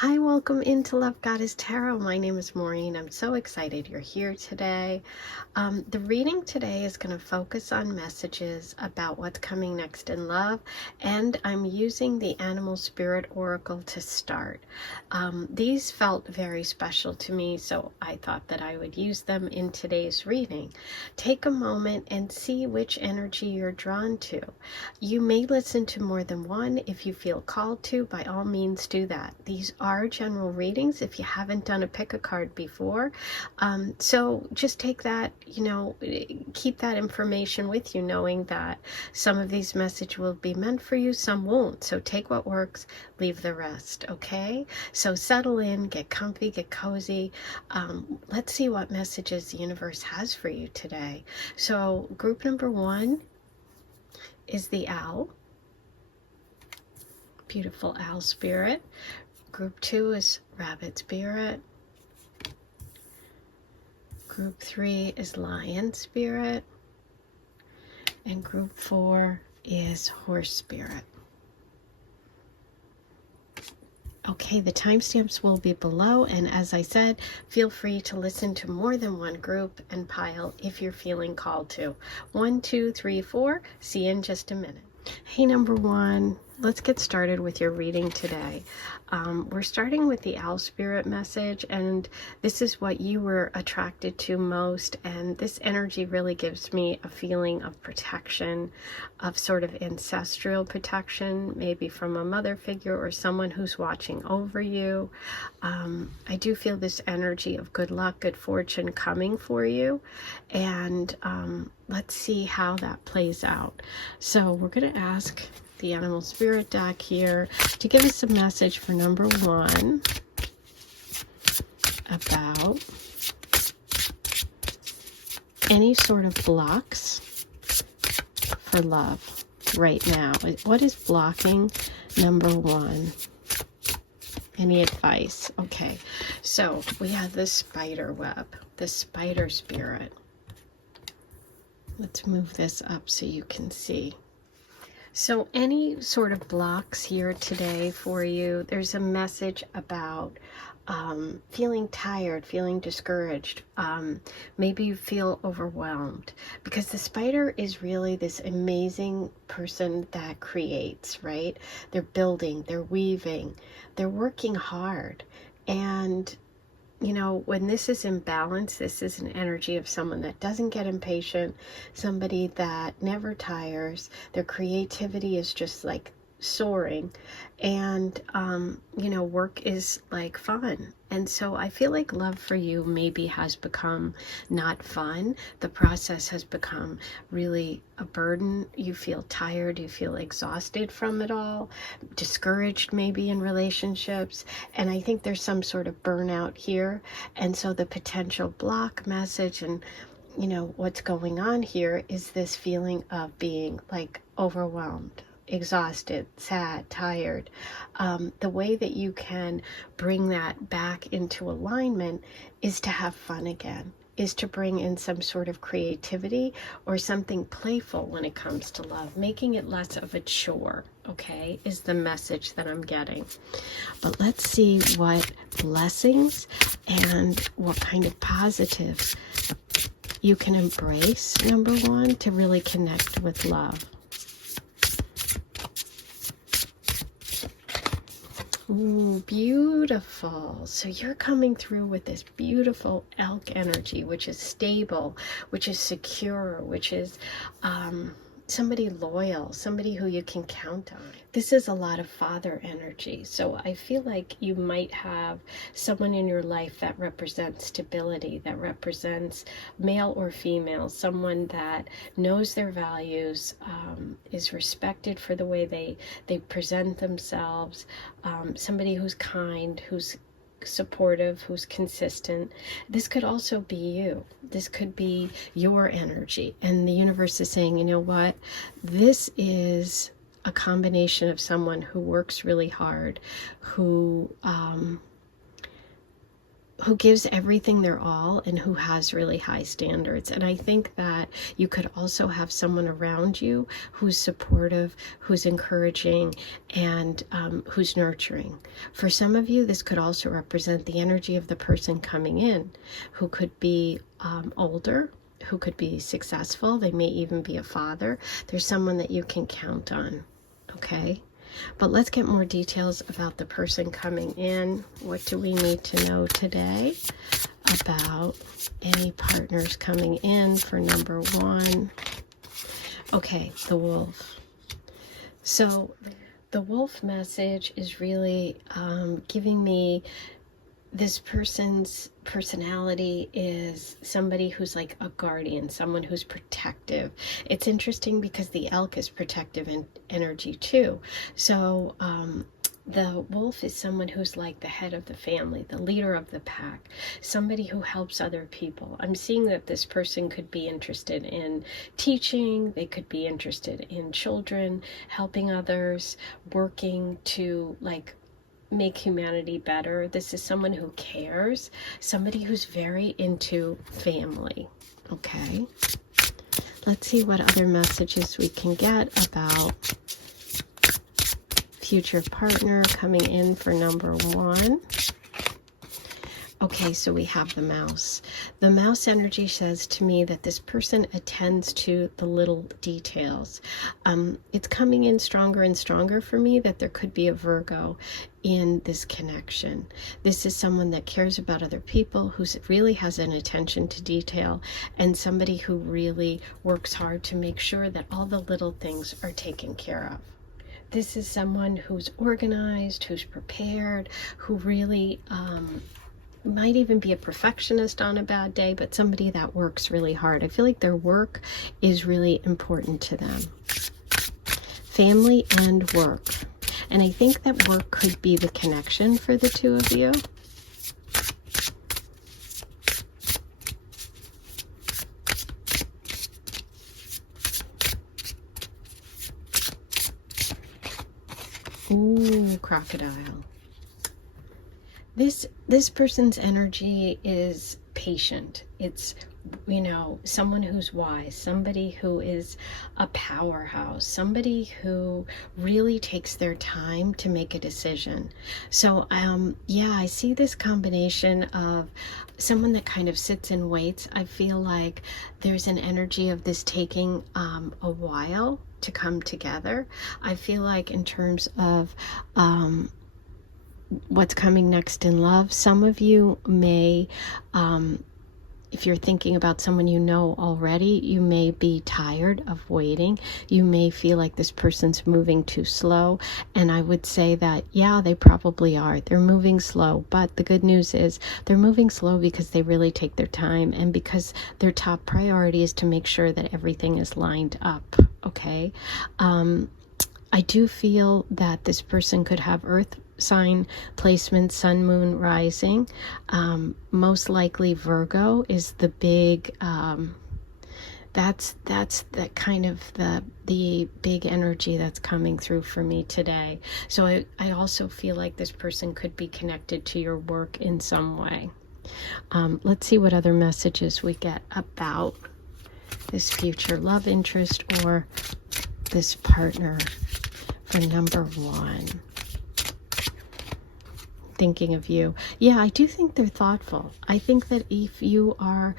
Hi, welcome into Love Goddess Tarot. My name is Maureen. I'm so excited you're here today. The reading today is going to focus on messages about what's coming next in love, and I'm using the Animal Spirit Oracle to start. These felt very special to me, so I thought that I would use them in today's reading. Take a moment and see which energy you're drawn to. You may listen to more than one. If you feel called to, by all means do that. These are general readings if you haven't done a pick a card before. So just take that, keep that information with you, knowing that some of these messages will be meant for you, some won't. So take what works, leave the rest, okay? So settle in, get comfy, get cozy. Let's see what messages the universe has for you today. So group number one is the owl. Beautiful owl spirit. Group 2 is rabbit spirit. Group 3 is lion spirit. And group 4 is horse spirit. Okay, the timestamps will be below, and as I said, feel free to listen to more than one group and pile if you're feeling called to. 1, 2, 3, 4. See you in just a minute. Hey, number one, let's get started with your reading today. We're starting with the owl spirit message, and this is what you were attracted to most, and this energy really gives me a feeling of protection, of sort of ancestral protection, maybe from a mother figure or someone who's watching over you. I do feel this energy of good luck, good fortune coming for you, and let's see how that plays out. So we're going to ask the Animal Spirit deck here to give us a message for number one about any sort of blocks for love right now. What is blocking number one? Any advice? Okay, so we have the spider web, the spider spirit. Let's move this up so you can see. So any sort of blocks here today for you, there's a message about feeling tired, feeling discouraged. Maybe you feel overwhelmed, because the spider is really this amazing person that creates, right? They're building, they're weaving, they're working hard. And when this is in balance, this is an energy of someone that doesn't get impatient, somebody that never tires. Their creativity is just like soaring, and work is like fun. And so I feel like love for you maybe has become not fun. The process has become really a burden. You feel tired, you feel exhausted from it all, discouraged maybe in relationships, and I think there's some sort of burnout here. And so the potential block message and what's going on here is this feeling of being like overwhelmed, exhausted, sad, tired. The way that you can bring that back into alignment is to have fun again, is to bring in some sort of creativity or something playful when it comes to love, making it less of a chore, okay, is the message that I'm getting. But let's see what blessings and what kind of positives you can embrace, number one, to really connect with love. Ooh, beautiful. So you're coming through with this beautiful elk energy, which is stable, which is secure, which is somebody loyal, somebody who you can count on. This is a lot of father energy. So I feel like you might have someone in your life that represents stability, that represents male or female, someone that knows their values, is respected for the way they present themselves, somebody who's kind, who's supportive, who's consistent. This could also be you. This could be your energy. And the universe is saying, you know what? This is a combination of someone who works really hard, who who gives everything their all and who has really high standards. And I think that you could also have someone around you who's supportive, who's encouraging, and who's nurturing. For some of you, this could also represent the energy of the person coming in, who could be older, who could be successful. They may even be a father. There's someone that you can count on, okay? But let's get more details about the person coming in. What do we need to know today about any partners coming in for number 1? Okay, the wolf. So the wolf message is really giving me this person's personality is somebody who's like a guardian, someone who's protective. It's interesting because the elk is protective in energy too. So the wolf is someone who's like the head of the family, the leader of the pack, somebody who helps other people. I'm seeing that this person could be interested in teaching, they could be interested in children, helping others, working to like make humanity better. This is someone who cares, somebody who's very into family. Okay, let's see what other messages we can get about future partner coming in for number 1. Okay, so we have the mouse. The mouse energy says to me that this person attends to the little details. It's coming in stronger and stronger for me that there could be a Virgo in this connection. This is someone that cares about other people, who really has an attention to detail, and somebody who really works hard to make sure that all the little things are taken care of. This is someone who's organized, who's prepared, who really might even be a perfectionist on a bad day, but somebody that works really hard. I feel like their work is really important to them. Family and work. And I think that work could be the connection for the two of you. Ooh, crocodile. This person's energy is patient. It's, you know, someone who's wise, somebody who is a powerhouse, somebody who really takes their time to make a decision. So yeah, I see this combination of someone that kind of sits and waits. I feel like there's an energy of this taking a while to come together. I feel like in terms of what's coming next in love, some of you may, if you're thinking about someone you know already, you may be tired of waiting. You may feel like this person's moving too slow. And I would say that, yeah, they probably are. They're moving slow. But the good news is they're moving slow because they really take their time and because their top priority is to make sure that everything is lined up. Okay. I do feel that this person could have earth sign placement, sun, moon, rising. Most likely Virgo is the big, that's that kind of the big energy that's coming through for me today. So I also feel like this person could be connected to your work in some way. Let's see what other messages we get about this future love interest or this partner for number 1. Thinking of you. Yeah, I do think they're thoughtful. I think that if you are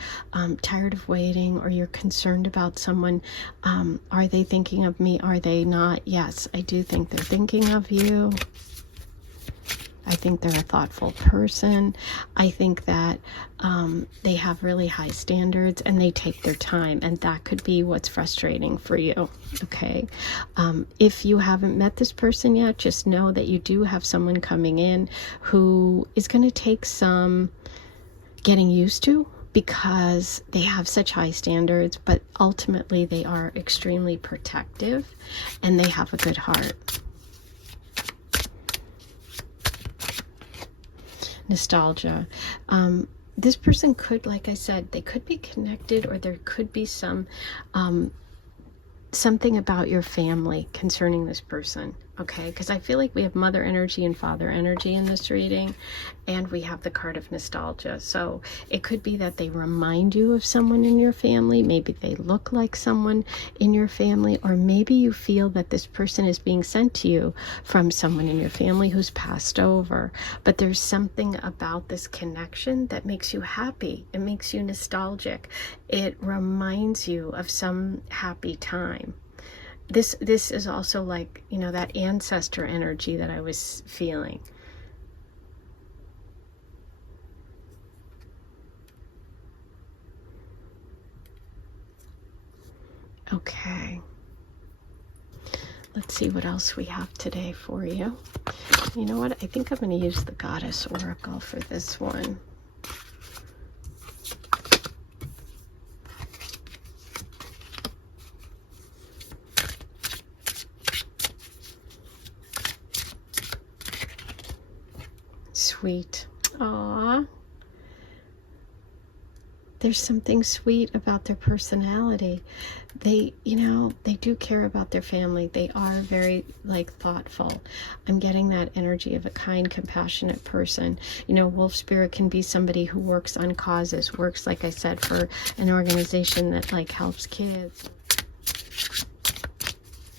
tired of waiting or you're concerned about someone, are they thinking of me? Are they not? Yes, I do think they're thinking of you. I think they're a thoughtful person. I think that they have really high standards and they take their time, and that could be what's frustrating for you. Okay. If you haven't met this person yet, just know that you do have someone coming in who is going to take some getting used to, because they have such high standards, but ultimately they are extremely protective and they have a good heart. Nostalgia. This person could, like I said, they could be connected, or there could be some something about your family concerning this person. okay? Because I feel like we have mother energy and father energy in this reading, and we have the card of nostalgia. So it could be that they remind you of someone in your family. Maybe they look like someone in your family, or maybe you feel that this person is being sent to you from someone in your family who's passed over. But there's something about this connection that makes you happy. It makes you nostalgic. It reminds you of some happy time. This is also like, you know, that ancestor energy that I was feeling. Okay. Let's see what else we have today for you. You know what? I think I'm going to use the Goddess Oracle for this one. Sweet. Aww. There's something sweet about their personality. They, you know, they do care about their family. They are very, like, thoughtful. I'm getting that energy of a kind, compassionate person. You know, wolf spirit can be somebody who works on causes, works, like I said, for an organization that, like, helps kids.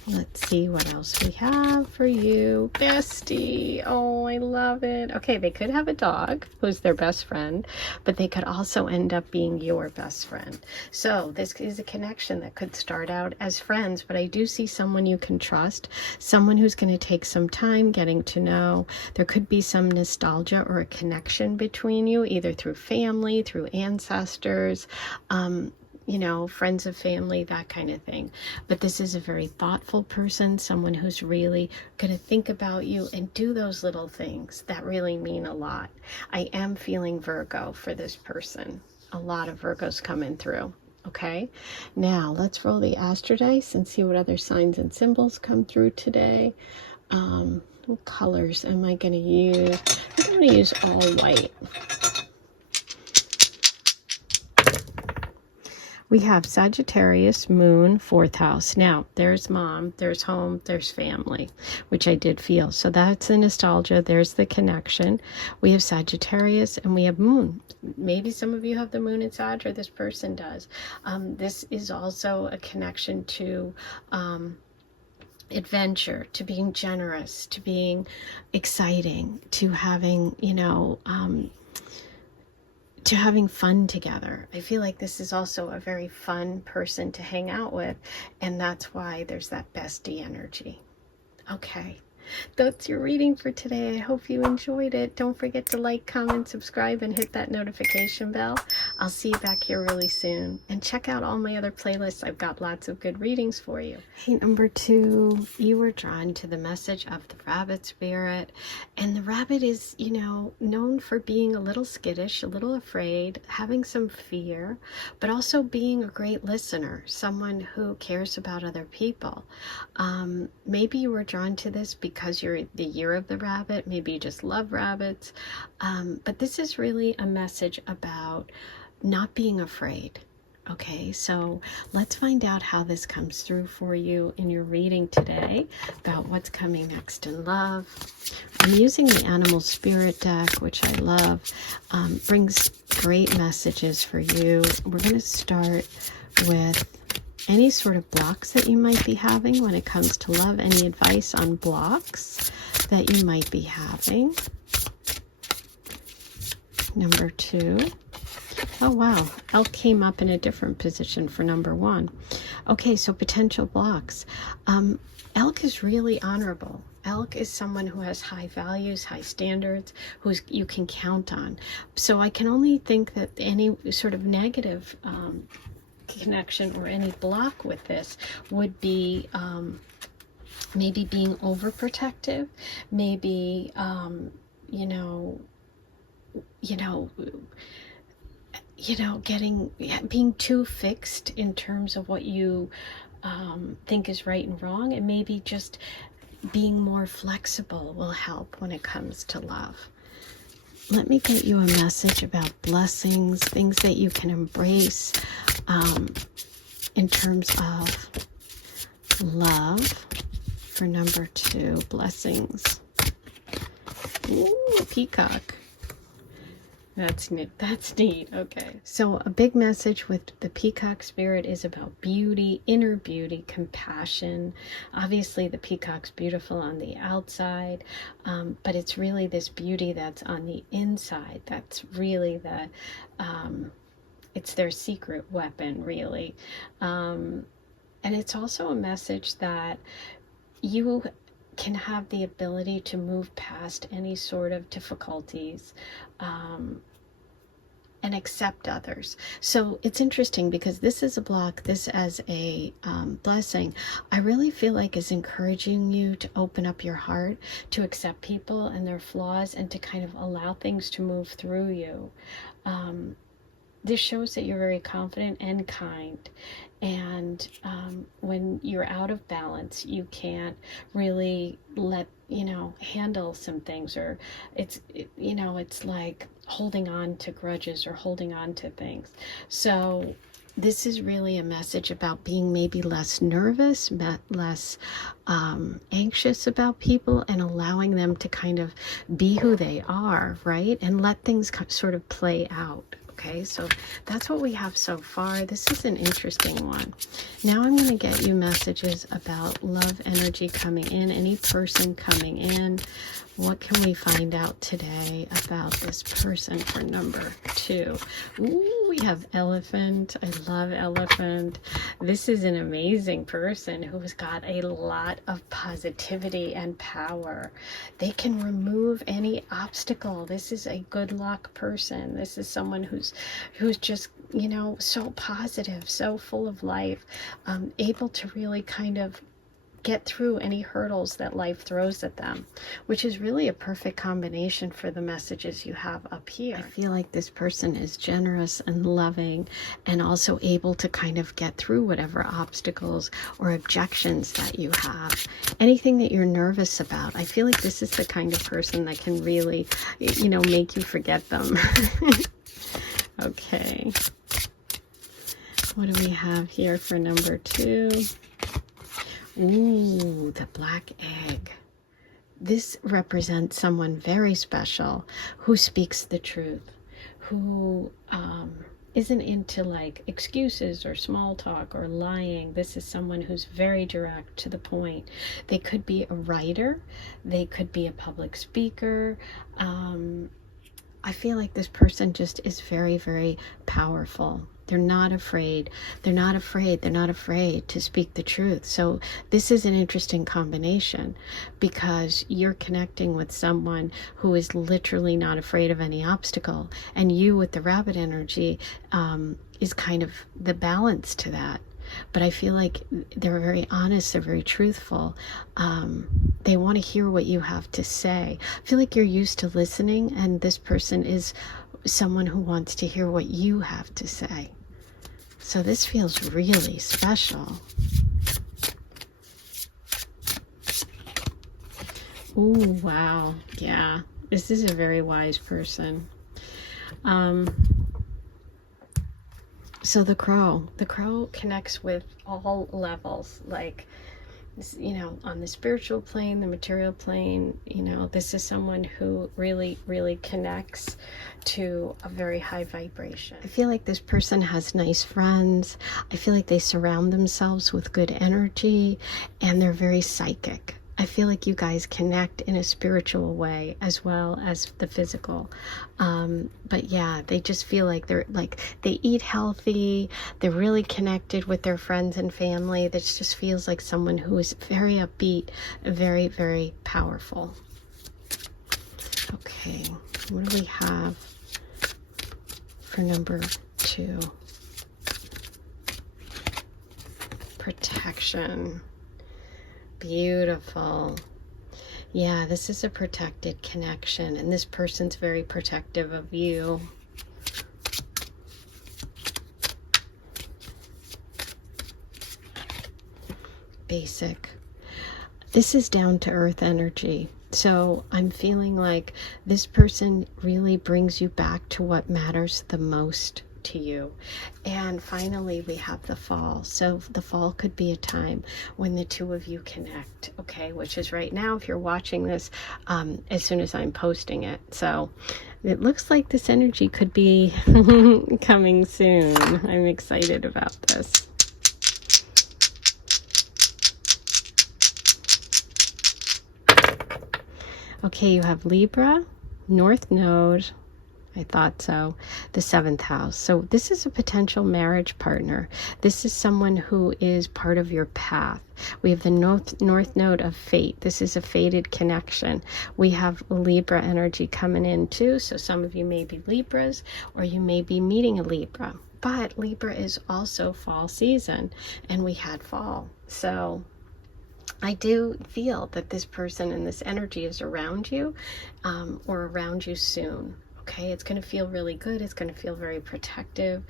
Let's see what else we have for you, bestie. Oh, I love it. Okay, they could have a dog who's their best friend, but they could also end up being your best friend. So this is a connection that could start out as friends, but I do see someone you can trust, someone who's going to take some time getting to know. There could be some nostalgia or a connection between you, either through family, through ancestors, you know, friends of family, that kind of thing. But this is a very thoughtful person, someone who's really going to think about you and do those little things that really mean a lot. I am feeling Virgo for this person. A lot of Virgos coming through. Okay, now let's roll the Astro Dice and see what other signs and symbols come through today. What colors am I going to use? I'm going to use all white. We have Sagittarius, Moon, 4th house. Now, there's mom, there's home, there's family, which I did feel. So that's the nostalgia. There's the connection. We have Sagittarius and we have Moon. Maybe some of you have the Moon in Sag, or this person does. This is also a connection to adventure, to being generous, to being exciting, to having, you know, to having fun together. I feel like this is also a very fun person to hang out with, and that's why there's that bestie energy. Okay, that's your reading for today. I hope you enjoyed it. Don't forget to like, comment, subscribe, and hit that notification bell. I'll see you back here really soon. And check out all my other playlists. I've got lots of good readings for you. Hey, number 2, you were drawn to the message of the rabbit spirit. And the rabbit is, you know, known for being a little skittish, a little afraid, having some fear, but also being a great listener, someone who cares about other people. Maybe you were drawn to this because you're the year of the rabbit. Maybe you just love rabbits. But this is really a message about not being afraid. Okay, so let's find out how this comes through for you in your reading today about what's coming next in love. I'm using the Animal Spirit deck, which I love. Brings great messages for you. We're going to start with any sort of blocks that you might be having when it comes to love. Any advice on blocks that you might be having. Number 2. Oh, wow. Elk came up in a different position for number 1. Okay, so potential blocks. Elk is really honorable. Elk is someone who has high values, high standards, who you can count on. So I can only think that any sort of negative connection or any block with this would be maybe being overprotective, maybe being too fixed in terms of what you think is right and wrong, and maybe just being more flexible will help when it comes to love. Let me get you a message about blessings, things that you can embrace in terms of love for number 2, blessings. Ooh, peacock. That's neat. That's neat. Okay. So a big message with the peacock spirit is about beauty, inner beauty, compassion. Obviously, the peacock's beautiful on the outside, but it's really this beauty that's on the inside. That's really the, it's their secret weapon, really. And it's also a message that you can have the ability to move past any sort of difficulties, and accept others. So it's interesting because this is a block, this as a blessing, I really feel like is encouraging you to open up your heart, to accept people and their flaws, and to kind of allow things to move through you. This shows that you're very confident and kind. And when you're out of balance, you can't really handle some things, or it's like holding on to grudges or holding on to things. So this is really a message about being maybe less nervous, less anxious about people, and allowing them to kind of be who they are, right? And let things sort of play out. Okay, so that's what we have so far. This is an interesting one. Now I'm going to get you messages about love energy coming in, any person coming in. What can we find out today about this person for number 2? Ooh, we have elephant. I love elephant. This is an amazing person who's got a lot of positivity and power. They can remove any obstacle. This is a good luck person. This is someone who's just, so positive, so full of life, able to really kind of get through any hurdles that life throws at them, which is really a perfect combination for the messages you have up here. I feel like this person is generous and loving, and also able to kind of get through whatever obstacles or objections that you have. Anything that you're nervous about, I feel like this is the kind of person that can really, make you forget them. Okay. What do we have here for number 2? Ooh, the black egg. This represents someone very special who speaks the truth, who isn't into like excuses or small talk or lying. This is someone who's very direct, to the point. They could be a writer, they could be a public speaker. I feel like this person just is very, very powerful. They're not afraid. They're not afraid. They're not afraid to speak the truth. So this is an interesting combination, because you're connecting with someone who is literally not afraid of any obstacle. And you with the rabbit energy is kind of the balance to that. But I feel like they're very honest, they're very truthful. They want to hear what you have to say. I feel like you're used to listening, and this person is someone who wants to hear what you have to say. So this feels really special. Ooh, wow. Yeah, this is a very wise person. So the crow connects with all levels, like, on the spiritual plane, the material plane. This is someone who really, really connects to a very high vibration. I feel like this person has nice friends. I feel like they surround themselves with good energy, and they're very psychic. I feel like you guys connect in a spiritual way as well as the physical. But yeah, they just feel like they eat healthy. They're really connected with their friends and family. This just feels like someone who is very upbeat, very, very powerful. Okay, what do we have for number 2? Protection. Beautiful. Yeah, this is a protected connection, and this person's very protective of you. Basic. This is down to earth energy. So I'm feeling like this person really brings you back to what matters the most to you. And finally, we have the fall. So the fall could be a time when the two of you connect, okay, which is right now if you're watching this as soon as I'm posting it. So it looks like this energy could be coming soon. I'm excited about this. Okay, you have Libra, North Node. I thought so. The 7th house. So this is a potential marriage partner. This is someone who is part of your path. We have the North Node of fate. This is a fated connection. We have Libra energy coming in too. So some of you may be Libras, or you may be meeting a Libra. But Libra is also fall season, and we had fall. So I do feel that this person and this energy is around you, or around you soon. Okay, it's going to feel really good. It's going to feel very protective.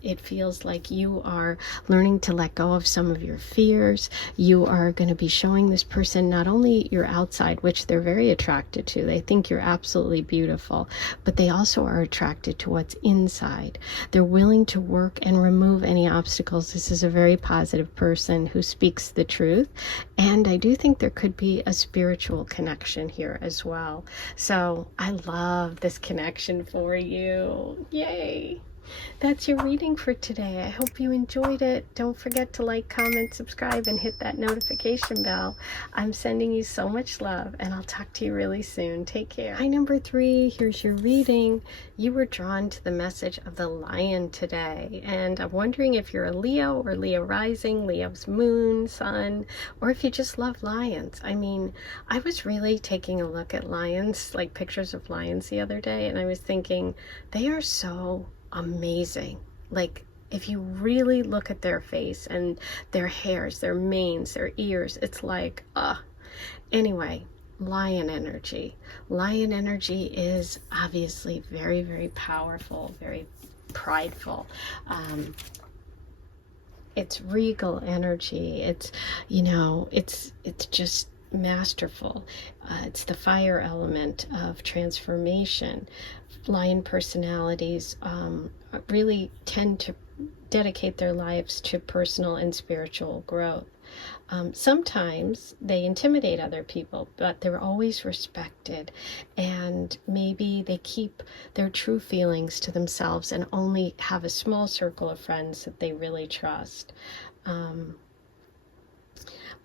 It feels like you are learning to let go of some of your fears. You are going to be showing this person not only your outside, which they're very attracted to. They think you're absolutely beautiful, but they also are attracted to what's inside. They're willing to work and remove any obstacles. This is a very positive person who speaks the truth. And I do think there could be a spiritual connection here as well. So I love this connection for you. Yay! That's your reading for today. I hope you enjoyed it. Don't forget to like, comment, subscribe, and hit that notification bell. I'm sending you so much love, and I'll talk to you really soon. Take care. Hi, number 3. Here's your reading. You were drawn to the message of the lion today, and I'm wondering if you're a Leo or Leo rising, Leo's moon, sun, or if you just love lions. I mean, I was really taking a look at lions, like pictures of lions the other day, and I was thinking, they are so amazing. Like, if you really look at their face and their hairs, their manes, their ears, it's like, anyway, lion energy. Lion energy is obviously very, very powerful, very prideful. It's regal energy. It's, you know, it's just masterful. It's the fire element of transformation. Lion personalities really tend to dedicate their lives to personal and spiritual growth. Sometimes they intimidate other people, but they're always respected, and maybe they keep their true feelings to themselves and only have a small circle of friends that they really trust.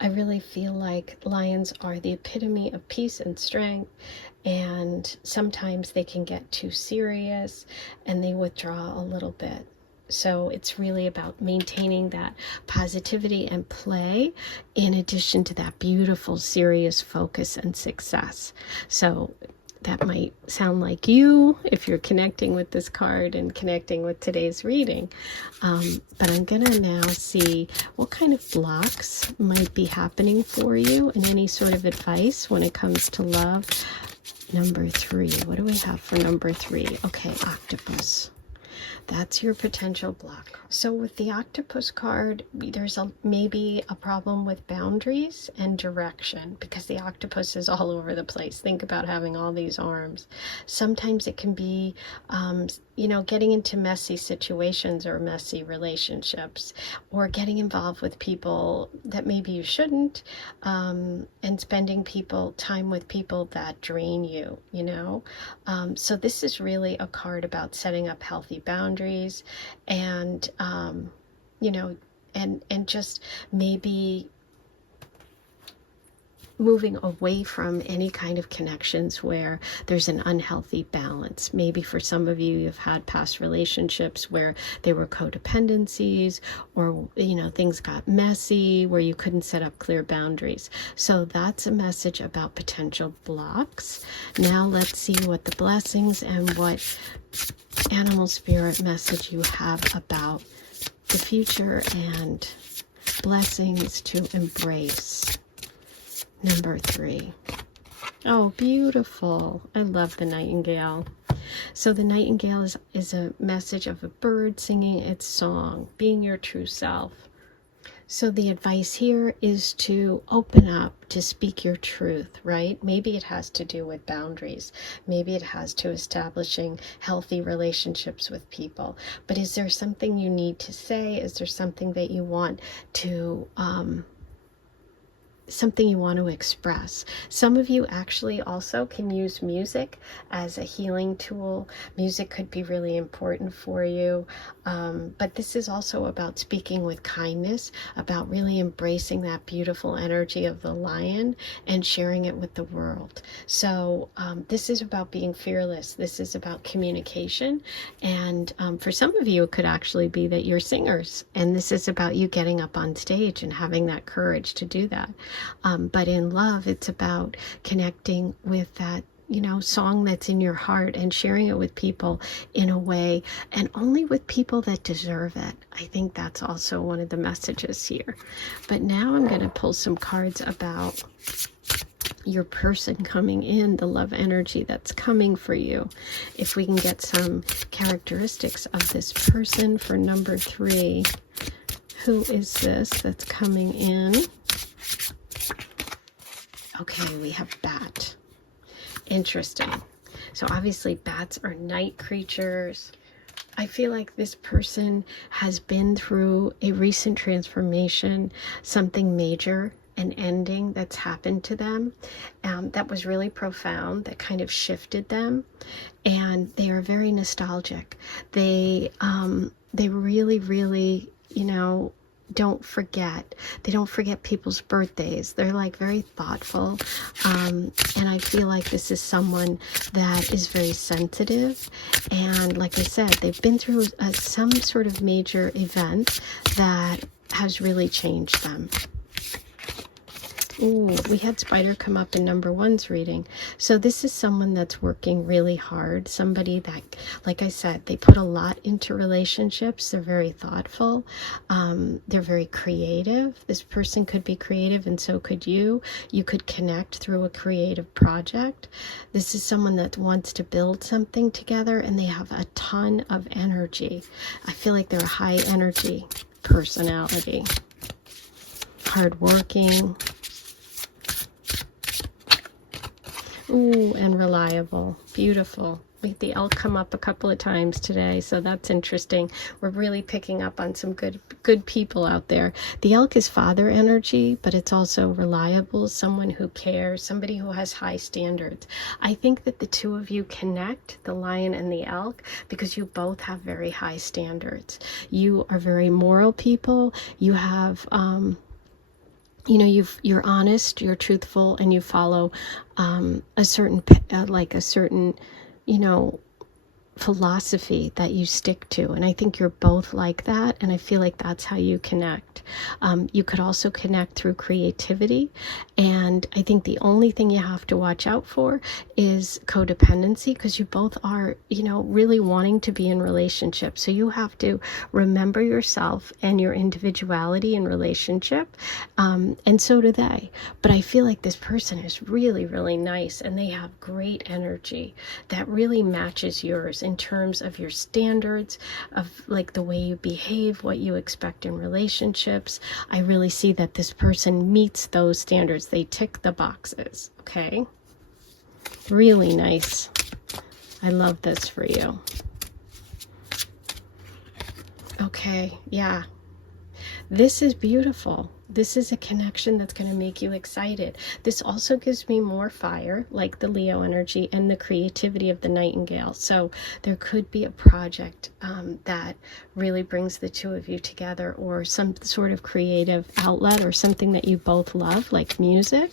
I really feel like lions are the epitome of peace and strength, and sometimes they can get too serious and they withdraw a little bit. So it's really about maintaining that positivity and play in addition to that beautiful, serious focus and success. So that might sound like you if you're connecting with this card and connecting with today's reading. But I'm going to now see what kind of blocks might be happening for you and any sort of advice when it comes to love. Number 3. What do we have for number 3? Okay, octopus. That's your potential block. So with the octopus card, there's maybe a problem with boundaries and direction, because the octopus is all over the place. Think about having all these arms. Sometimes it can be, you know, getting into messy situations or messy relationships, or getting involved with people that maybe you shouldn't, and spending time with people that drain you, you know. So this is really a card about setting up healthy boundaries and, you know, and just maybe moving away from any kind of connections where there's an unhealthy balance. Maybe for some of you, you've had past relationships where they were codependencies, or, you know, things got messy where you couldn't set up clear boundaries. So that's a message about potential blocks. Now let's see what the blessings and what animal spirit message you have about the future and blessings to embrace. Number 3. Oh, beautiful. I love the nightingale. So the nightingale is a message of a bird singing its song, being your true self. So the advice here is to open up, to speak your truth, right? Maybe it has to do with boundaries. Maybe it has to establishing healthy relationships with people. But is there something you need to say? Is there something that you want to express? Some of you actually also can use music as a healing tool. Music could be really important for you, but this is also about speaking with kindness, about really embracing that beautiful energy of the lion and sharing it with the world. So this is about being fearless. This is about communication, and for some of you it could actually be that you're singers, and this is about you getting up on stage and having that courage to do that. But in love, it's about connecting with that, song that's in your heart and sharing it with people in a way, and only with people that deserve it. I think that's also one of the messages here. But now I'm going to pull some cards about your person coming in, the love energy that's coming for you. If we can get some characteristics of this person for number 3. Who is this that's coming in? Okay, we have bat. Interesting. So obviously bats are night creatures. I feel like this person has been through a recent transformation, something major, an ending that's happened to them that was really profound, that kind of shifted them, and they are very nostalgic. They really, really, don't forget. They don't forget people's birthdays. They're like very thoughtful. And I feel like this is someone that is very sensitive. And like I said, they've been through some sort of major event that has really changed them. Ooh, we had Spider come up in number 1's reading. So this is someone that's working really hard. Somebody that, like I said, they put a lot into relationships. They're very thoughtful. They're very creative. This person could be creative, and so could you. You could connect through a creative project. This is someone that wants to build something together, and they have a ton of energy. I feel like they're a high energy personality. Hardworking. Ooh, and reliable. Beautiful. We had the elk come up a couple of times today, so that's interesting. We're really picking up on some good people out there. The elk is father energy, but it's also reliable, someone who cares, somebody who has high standards. I think that the two of you connect, the lion and the elk, because you both have very high standards. You are very moral people. You have you're honest, you're truthful, and you follow a certain philosophy that you stick to. And I think you're both like that, and I feel like that's how you connect. You could also connect through creativity, and I think the only thing you have to watch out for is codependency, because you both are, really wanting to be in relationships. So you have to remember yourself and your individuality in relationship, and so do they. But I feel like this person is really, really nice, and they have great energy that really matches yours in terms of your standards, of like the way you behave, what you expect in relationships. I really see that this person meets those standards. They tick the boxes. Okay. Really nice. I love this for you. Okay. Yeah. This is beautiful. This is a connection that's going to make you excited. This also gives me more fire, like the Leo energy and the creativity of the nightingale. So there could be a project that really brings the two of you together, or some sort of creative outlet, or something that you both love, like music.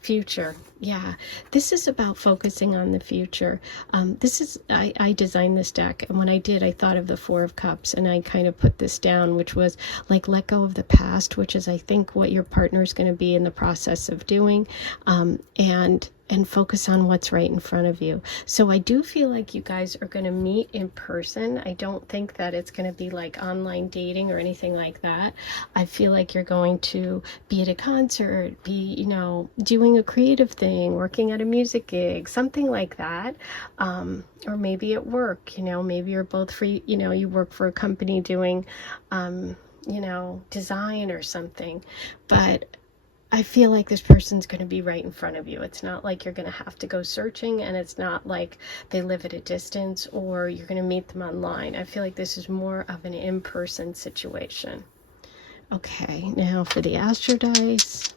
Future. Yeah, this is about focusing on the future. I designed this deck, and when I did, I thought of the 4 of Cups, and I kind of put this down, which was like, let go of the past, which is, I think, what your partner is going to be in the process of doing. And and focus on what's right in front of you. So I do feel like you guys are going to meet in person. I don't think that it's going to be like online dating or anything like that. I feel like you're going to be at a concert, be, you know, doing a creative thing, working at a music gig, something like that. Or maybe at work, you know, maybe you're both free, you know, you work for a company doing, you know, design or something. But I feel like this person's going to be right in front of you. It's not like you're going to have to go searching, and it's not like they live at a distance or you're going to meet them online. I feel like this is more of an in-person situation. Okay, now for the Astro dice.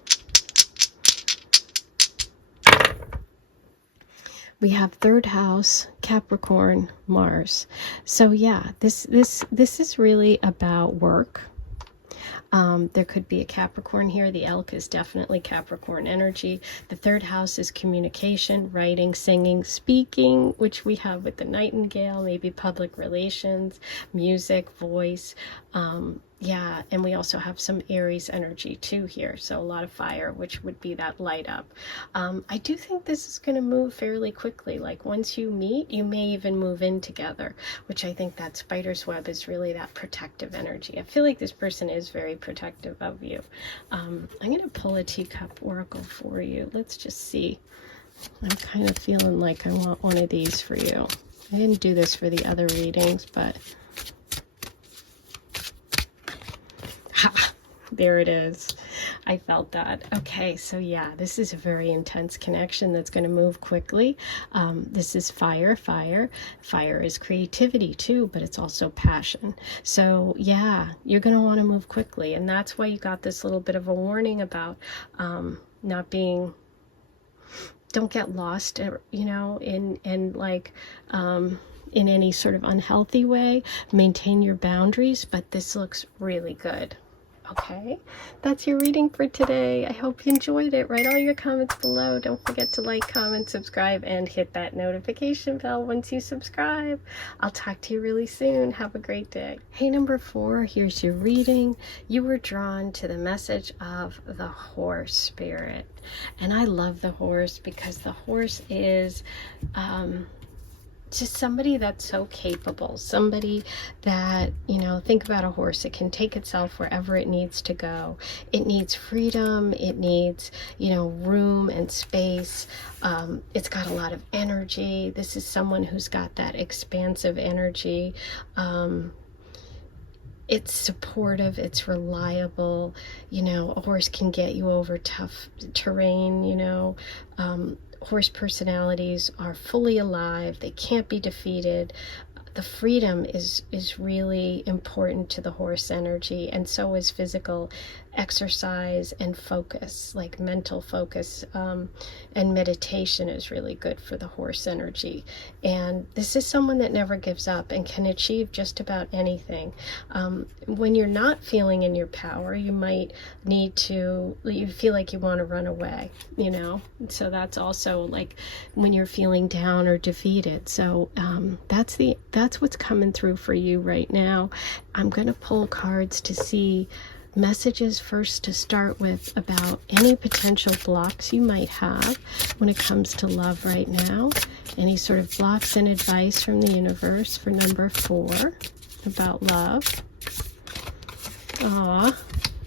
We have third house, Capricorn, Mars. So yeah, this is really about work. There could be a Capricorn here. The elk is definitely Capricorn energy. The third house is communication, writing, singing, speaking, which we have with the nightingale, maybe public relations, music, voice. Yeah, and we also have some Aries energy too here. So a lot of fire, which would be that light up. I do think this is going to move fairly quickly. Like once you meet, you may even move in together, which I think that spider's web is really that protective energy. I feel like this person is very protective of you. I'm going to pull a teacup oracle for you. Let's just see. I'm kind of feeling like I want one of these for you. I didn't do this for the other readings, but there it is. I felt that. Okay, so yeah, this is a very intense connection that's going to move quickly. This is fire. Fire is creativity too, but it's also passion. So yeah, you're going to want to move quickly, and that's why you got this little bit of a warning about not being, don't get lost, you know, in like in any sort of unhealthy way. Maintain your boundaries, but this looks really good. Okay, that's your reading for today. I hope you enjoyed it. Write all your comments below. Don't forget to like, comment, subscribe, and hit that notification bell once you subscribe. I'll talk to you really soon. Have a great day. Hey, number 4, here's your reading. You were drawn to the message of the horse spirit. And I love the horse because the horse is just somebody that's so capable, somebody that, you know, think about a horse. It can take itself wherever it needs to go. It needs freedom. It needs, you know, room and space. It's got a lot of energy. This is someone who's got that expansive energy. It's supportive, it's reliable. You know, a horse can get you over tough terrain, you know. Horse personalities are fully alive. They can't be defeated. The freedom is really important to the horse energy, and so is physical exercise and focus, like mental focus, and meditation is really good for the horse energy. And this is someone that never gives up and can achieve just about anything. When you're not feeling in your power, you might need to, you feel like you want to run away, you know. So that's also like when you're feeling down or defeated. So that's what's coming through for you right now. I'm going to pull cards to see messages first to start with about any potential blocks you might have when it comes to love right now. Any sort of blocks and advice from the universe for number 4 about love. Aw,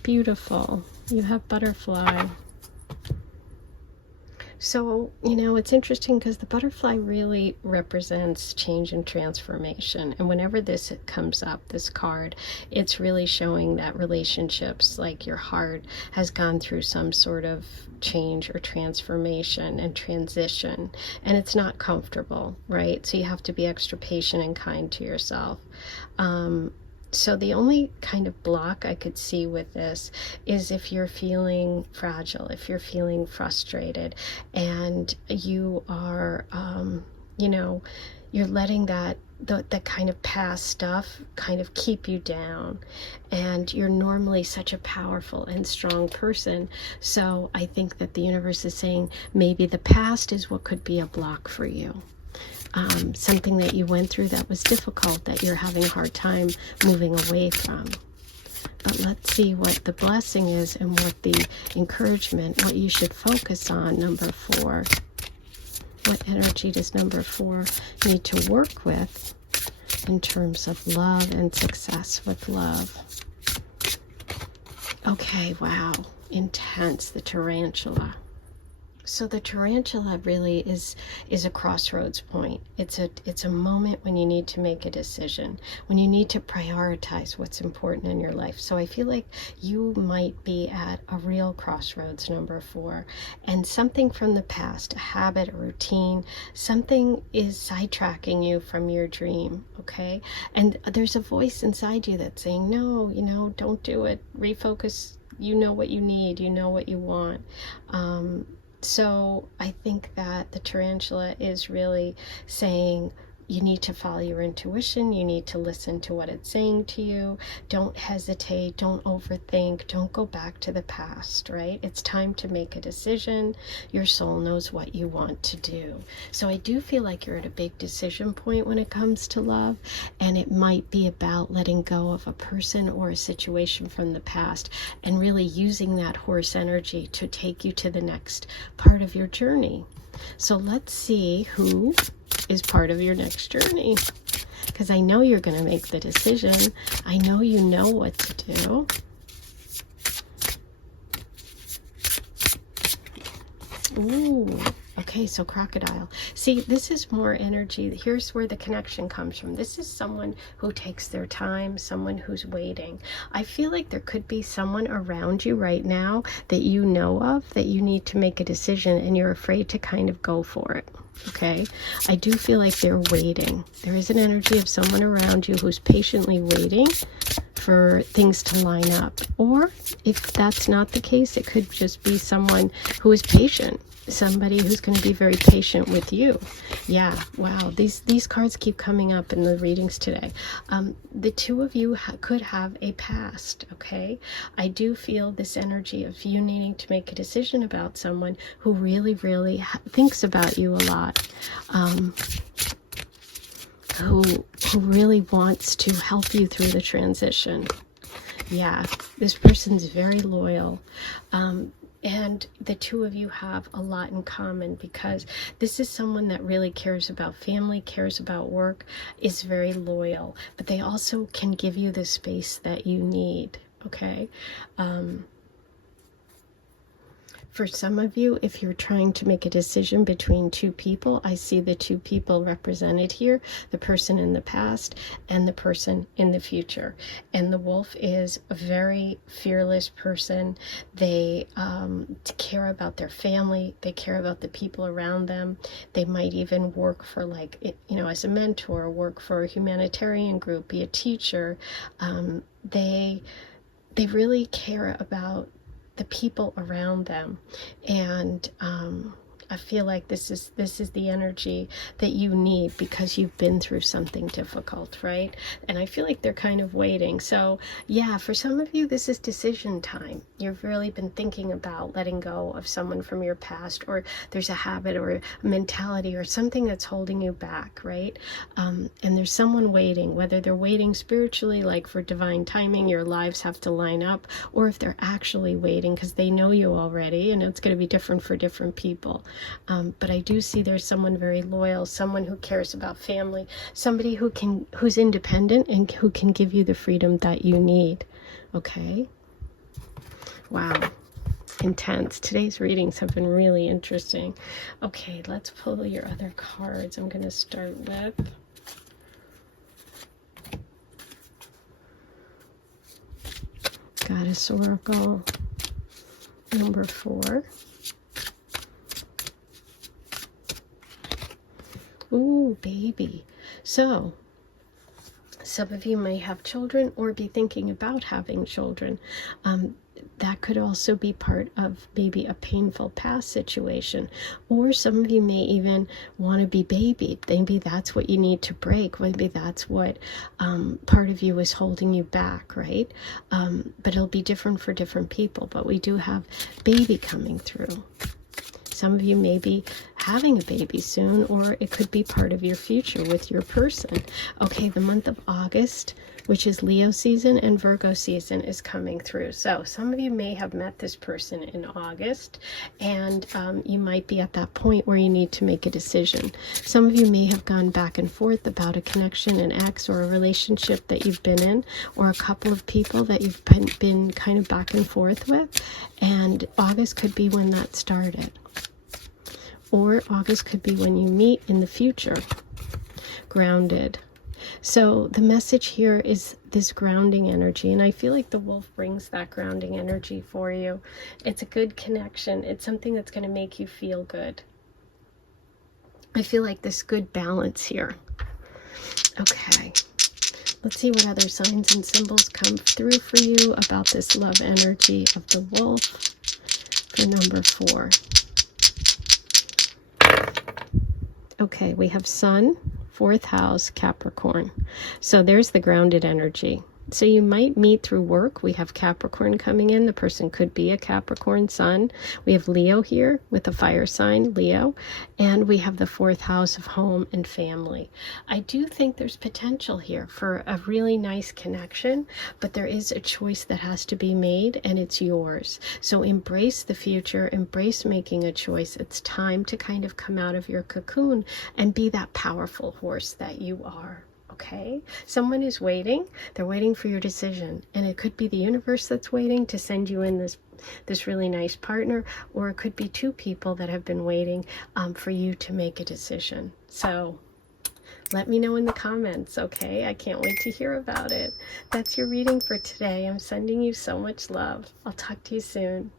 beautiful. You have butterfly. So, you know, it's interesting because the butterfly really represents change and transformation. And whenever this comes up, this card, it's really showing that relationships, like your heart, has gone through some sort of change or transformation and transition. And it's not comfortable, right? So you have to be extra patient and kind to yourself. So the only kind of block I could see with this is if you're feeling fragile, if you're feeling frustrated, and you are, you know, you're letting that kind of past stuff kind of keep you down. And you're normally such a powerful and strong person. So I think that the universe is saying maybe the past is what could be a block for you. Something that you went through that was difficult, that you're having a hard time moving away from. But let's see what the blessing is and what the encouragement, what you should focus on, number 4. What energy does number 4 need to work with in terms of love and success with love? Okay, wow. Intense, the tarantula. So the tarantula really is a crossroads point. It's a moment when you need to make a decision, when you need to prioritize what's important in your life. So I feel like you might be at a real crossroads, number 4, and something from the past, a habit, a routine, something is sidetracking you from your dream, okay? And there's a voice inside you that's saying, no, don't do it. Refocus. You know what you need. You know what you want. So I think that the tarantula is really saying you need to follow your intuition. You need to listen to what it's saying to you. Don't hesitate. Don't overthink. Don't go back to the past, right? It's time to make a decision. Your soul knows what you want to do. So I do feel like you're at a big decision point when it comes to love, and it might be about letting go of a person or a situation from the past and really using that horse energy to take you to the next part of your journey. So let's see who is part of your next journey, because I know you're going to make the decision. I know you know what to do. Ooh, okay, so crocodile. See, this is more energy. Here's where the connection comes from. This is someone who takes their time, someone who's waiting. I feel like there could be someone around you right now that you know of that you need to make a decision and you're afraid to kind of go for it. Okay, I do feel like they're waiting. There is an energy of someone around you who's patiently waiting for things to line up. Or if that's not the case, it could just be someone who is patient, somebody who's going to be very patient with you. Yeah, wow, these cards keep coming up in the readings today. The two of you could have a past, okay? I do feel this energy of you needing to make a decision about someone who really, really thinks about you a lot. Who really wants to help you through the transition. Yeah, this person's very loyal. And the two of you have a lot in common, because this is someone that really cares about family, cares about work, is very loyal, but they also can give you the space that you need, okay? For some of you, if you're trying to make a decision between two people, I see the two people represented here, the person in the past and the person in the future. And the wolf is a very fearless person. They care about their family. They care about the people around them. They might even work for, like, as a mentor, work for a humanitarian group, be a teacher. They really care about the people around them, and I feel like this is the energy that you need, because you've been through something difficult, right? And I feel like they're kind of waiting. So yeah, for some of you, this is decision time. You've really been thinking about letting go of someone from your past, or there's a habit or a mentality or something that's holding you back, right? And there's someone waiting, whether they're waiting spiritually, like for divine timing, your lives have to line up, or if they're actually waiting because they know you already, and it's going to be different for different people. But I do see there's someone very loyal, someone who cares about family, somebody who's independent and who can give you the freedom that you need. Okay? Wow. Intense. Today's readings have been really interesting. Okay, let's pull your other cards. I'm going to start with Goddess Oracle number 4. Ooh, baby. So, some of you may have children or be thinking about having children. That could also be part of maybe a painful past situation. Or some of you may even want to be babied. Maybe that's what you need to break. Maybe that's what part of you is holding you back, right? But it'll be different for different people. But we do have baby coming through. Some of you may be having a baby soon, or it could be part of your future with your person. Okay, the month of August, which is Leo season and Virgo season, is coming through. So some of you may have met this person in August, and you might be at that point where you need to make a decision. Some of you may have gone back and forth about a connection, an ex, or a relationship that you've been in, or a couple of people that you've been kind of back and forth with, and August could be when that started. Or August could be when you meet in the future. Grounded. So the message here is this grounding energy, and I feel like the wolf brings that grounding energy for you. It's a good connection. It's something that's going to make you feel good. I feel like this good balance here. Okay, let's see what other signs and symbols come through for you about this love energy of the wolf for number 4. Okay, we have Sun, 4th house, Capricorn. So there's the grounded energy. So you might meet through work. We have Capricorn coming in. The person could be a Capricorn sun. We have Leo here with a fire sign, Leo. And we have the 4th house of home and family. I do think there's potential here for a really nice connection, but there is a choice that has to be made, and it's yours. So embrace the future, embrace making a choice. It's time to kind of come out of your cocoon and be that powerful horse that you are. Okay, someone is waiting. They're waiting for your decision, and it could be the universe that's waiting to send you in this really nice partner, or it could be 2 people that have been waiting for you to make a decision. So let me know in the comments. Okay, I can't wait to hear about it. That's your reading for today. I'm sending you so much love. I'll talk to you soon.